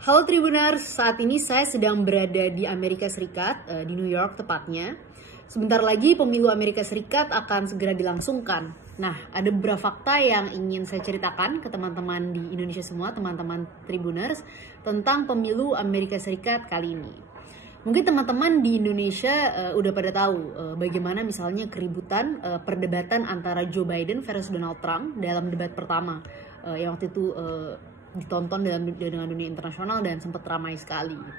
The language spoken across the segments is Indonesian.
Halo Tribuners, saat ini saya sedang berada di Amerika Serikat, di New York tepatnya. Sebentar lagi pemilu Amerika Serikat akan segera dilangsungkan. Nah, ada beberapa fakta yang ingin saya ceritakan ke teman-teman di Indonesia semua, teman-teman Tribuners, tentang pemilu Amerika Serikat kali ini. Mungkin teman-teman di Indonesia udah pada tahu bagaimana misalnya keributan perdebatan antara Joe Biden versus Donald Trump dalam debat pertama yang waktu itu ditonton dengan dunia internasional dan sempat ramai sekali gitu.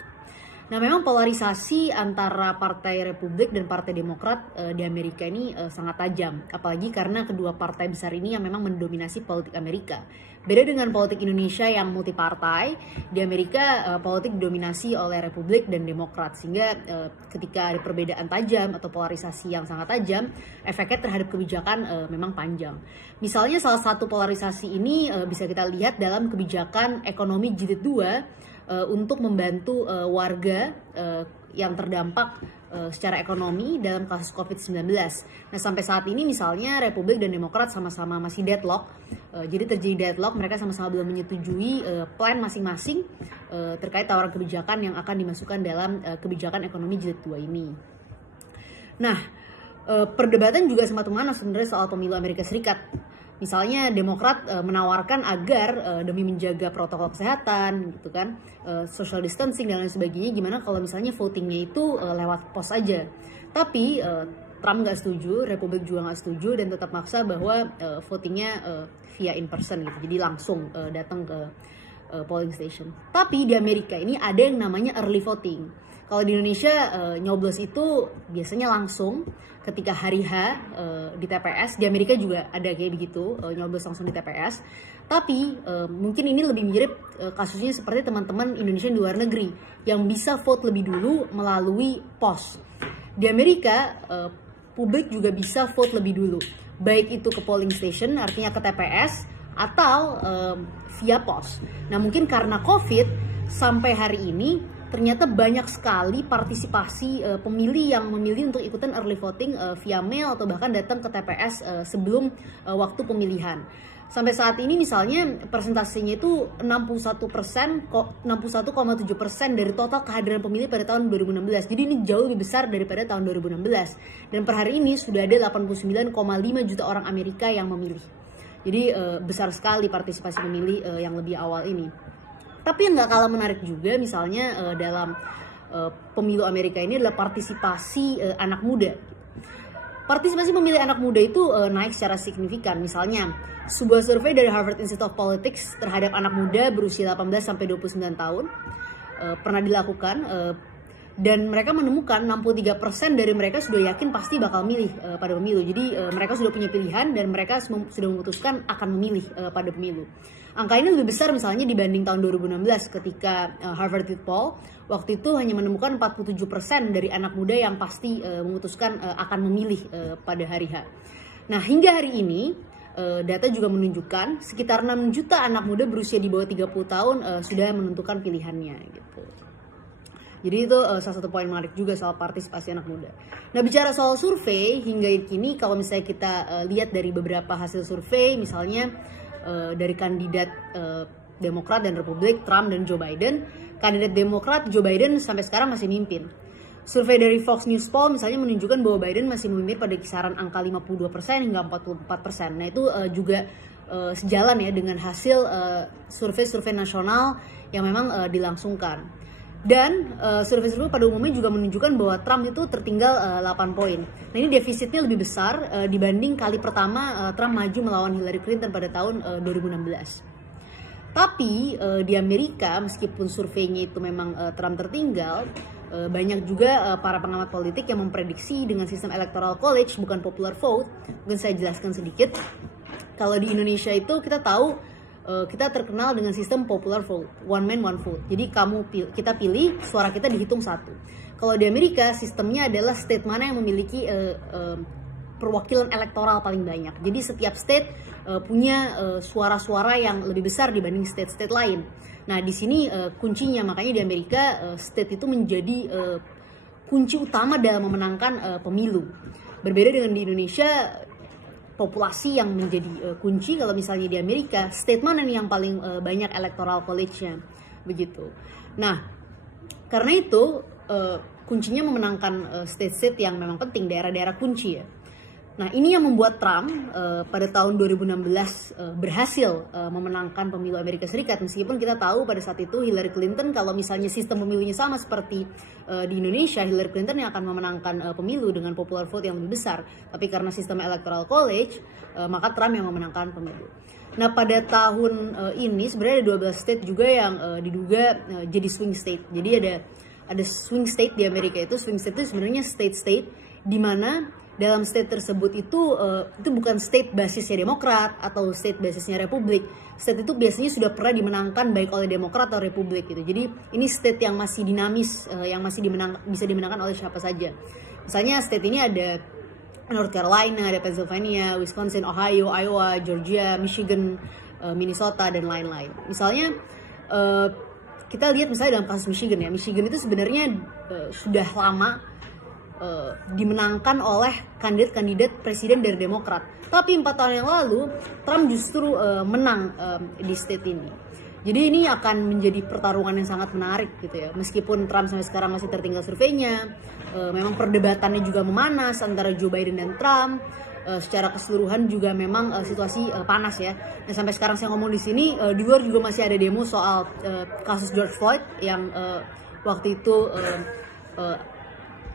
Nah, memang polarisasi antara Partai Republik dan Partai Demokrat di Amerika ini sangat tajam, apalagi karena kedua partai besar ini yang memang mendominasi politik Amerika. Beda dengan politik Indonesia yang multipartai, di Amerika politik didominasi oleh Republik dan Demokrat, sehingga ketika ada perbedaan tajam atau polarisasi yang sangat tajam, efeknya terhadap kebijakan memang panjang. Misalnya salah satu polarisasi ini bisa kita lihat dalam kebijakan ekonomi jilid 2 untuk membantu warga yang terdampak secara ekonomi dalam kasus COVID-19. Nah, sampai saat ini misalnya Republik dan Demokrat sama-sama masih deadlock. Jadi terjadi deadlock, mereka sama-sama belum menyetujui plan masing-masing terkait tawaran kebijakan yang akan dimasukkan dalam kebijakan ekonomi jilid 2 ini. Nah, perdebatan juga sempat memanas sebenarnya soal pemilu Amerika Serikat. Misalnya Demokrat menawarkan agar demi menjaga protokol kesehatan, gitu kan, social distancing dan lain sebagainya, gimana kalau misalnya votingnya itu lewat pos aja. Tapi Trump nggak setuju, Republik juga nggak setuju, dan tetap maksa bahwa votingnya via in person gitu, jadi langsung datang ke polling station. Tapi di Amerika ini ada yang namanya early voting. Kalau di Indonesia nyoblos itu biasanya langsung ketika hari H di TPS. Di Amerika juga ada kayak begitu, nyoblos langsung di TPS. Tapi mungkin ini lebih mirip kasusnya seperti teman-teman Indonesia di luar negeri yang bisa vote lebih dulu melalui pos. Di Amerika publik juga bisa vote lebih dulu, baik itu ke polling station, artinya ke TPS, atau via pos. Nah, mungkin karena COVID sampai hari ini ternyata banyak sekali partisipasi pemilih yang memilih untuk ikutan early voting via mail atau bahkan datang ke TPS sebelum waktu pemilihan. Sampai saat ini misalnya persentasenya itu 61,7% dari total kehadiran pemilih pada tahun 2016. Jadi ini jauh lebih besar daripada tahun 2016. Dan per hari ini sudah ada 89,5 juta orang Amerika yang memilih. Jadi besar sekali partisipasi pemilih yang lebih awal ini. Tapi yang nggak kalah menarik juga misalnya dalam pemilu Amerika ini adalah partisipasi anak muda. Partisipasi pemilih anak muda itu naik secara signifikan. Misalnya sebuah survei dari Harvard Institute of Politics terhadap anak muda berusia 18 sampai 29 tahun pernah dilakukan dan mereka menemukan 63% dari mereka sudah yakin pasti bakal milih pada pemilu. Jadi mereka sudah punya pilihan dan mereka sudah memutuskan akan memilih pada pemilu. Angka ini lebih besar misalnya dibanding tahun 2016 ketika Harvard Poll waktu itu hanya menemukan 47% dari anak muda yang pasti memutuskan akan memilih pada hari H. Nah, hingga hari ini data juga menunjukkan sekitar 6 juta anak muda berusia di bawah 30 tahun sudah menentukan pilihannya gitu. Jadi itu salah satu poin menarik juga soal partisipasi anak muda. Nah, bicara soal survei, hingga kini kalau misalnya kita lihat dari beberapa hasil survei, misalnya dari kandidat Demokrat dan Republik, Trump dan Joe Biden, kandidat Demokrat Joe Biden sampai sekarang masih mimpin. Survei dari Fox News Poll misalnya menunjukkan bahwa Biden masih memimpin pada kisaran angka 52% hingga 44%. Nah, itu juga sejalan ya dengan hasil survei-survei nasional yang memang dilangsungkan. Dan survei-survei pada umumnya juga menunjukkan bahwa Trump itu tertinggal 8 poin. Nah, ini defisitnya lebih besar dibanding kali pertama Trump maju melawan Hillary Clinton pada tahun 2016. Tapi di Amerika meskipun surveinya itu memang Trump tertinggal, banyak juga para pengamat politik yang memprediksi dengan sistem electoral college bukan popular vote. Mungkin saya jelaskan sedikit. Kalau di Indonesia itu kita tahu kita terkenal dengan sistem popular vote, one man one vote. Jadi kita pilih, suara kita dihitung satu. Kalau di Amerika sistemnya adalah state mana yang memiliki perwakilan elektoral paling banyak. Jadi setiap state punya suara-suara yang lebih besar dibanding state-state lain. Nah, di sini kuncinya, makanya di Amerika state itu menjadi kunci utama dalam memenangkan pemilu. Berbeda dengan di Indonesia, populasi yang menjadi kunci. Kalau misalnya di Amerika, state mana nih yang paling banyak electoral college-nya? begitu. Nah, karena itu kuncinya memenangkan state-state yang memang penting, daerah-daerah kunci ya. Nah, ini yang membuat Trump pada tahun 2016 berhasil memenangkan pemilu Amerika Serikat. Meskipun kita tahu pada saat itu Hillary Clinton, kalau misalnya sistem pemilunya sama seperti di Indonesia, Hillary Clinton yang akan memenangkan pemilu dengan popular vote yang lebih besar. Tapi karena sistem electoral college, maka Trump yang memenangkan pemilu. Nah, pada tahun ini sebenarnya ada 12 state juga yang diduga jadi swing state. Jadi ada swing state di Amerika itu. Swing state itu sebenarnya state-state di mana dalam state tersebut itu bukan state basisnya Demokrat atau state basisnya Republik. State itu biasanya sudah pernah dimenangkan baik oleh Demokrat atau Republik gitu. Jadi ini state yang masih dinamis, yang masih bisa dimenangkan oleh siapa saja. Misalnya state ini ada North Carolina, ada Pennsylvania, Wisconsin, Ohio, Iowa, Georgia, Michigan, Minnesota, dan lain-lain. Misalnya kita lihat misalnya dalam kasus Michigan ya. Michigan itu sebenarnya sudah lama dimenangkan oleh kandidat presiden dari Demokrat. Tapi 4 tahun yang lalu Trump justru menang di state ini. Jadi ini akan menjadi pertarungan yang sangat menarik gitu ya. Meskipun Trump sampai sekarang masih tertinggal surveinya, memang perdebatannya juga memanas antara Joe Biden dan Trump. Secara keseluruhan juga memang situasi panas ya. Dan sampai sekarang saya ngomong di sini, di luar juga masih ada demo soal kasus George Floyd yang waktu itu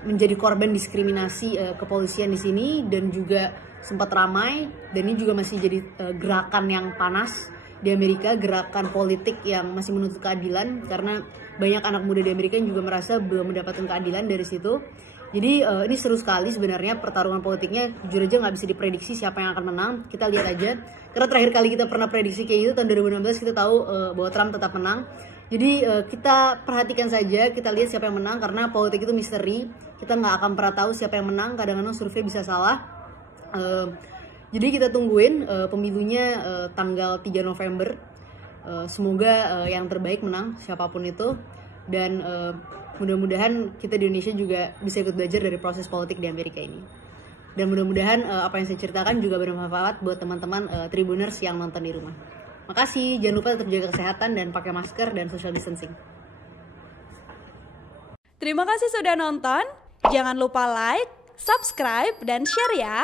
menjadi korban diskriminasi kepolisian di sini dan juga sempat ramai, dan ini juga masih jadi gerakan yang panas di Amerika, gerakan politik yang masih menuntut keadilan karena banyak anak muda di Amerika yang juga merasa belum mendapatkan keadilan dari situ. Jadi ini seru sekali sebenarnya pertarungan politiknya, jujur aja nggak bisa diprediksi siapa yang akan menang, kita lihat aja. Karena terakhir kali kita pernah prediksi kayak gitu tahun 2016 kita tahu bahwa Trump tetap menang. Jadi kita perhatikan saja, kita lihat siapa yang menang karena politik itu misteri. Kita nggak akan pernah tahu siapa yang menang, kadang-kadang survei bisa salah. Jadi kita tungguin pemilunya tanggal 3 November. Semoga yang terbaik menang, siapapun itu. Dan mudah-mudahan kita di Indonesia juga bisa ikut belajar dari proses politik di Amerika ini. Dan mudah-mudahan apa yang saya ceritakan juga bermanfaat buat teman-teman Tribuners yang nonton di rumah. Makasih, jangan lupa tetap jaga kesehatan dan pakai masker dan social distancing. Terima kasih sudah nonton. Jangan lupa like, subscribe, dan share ya.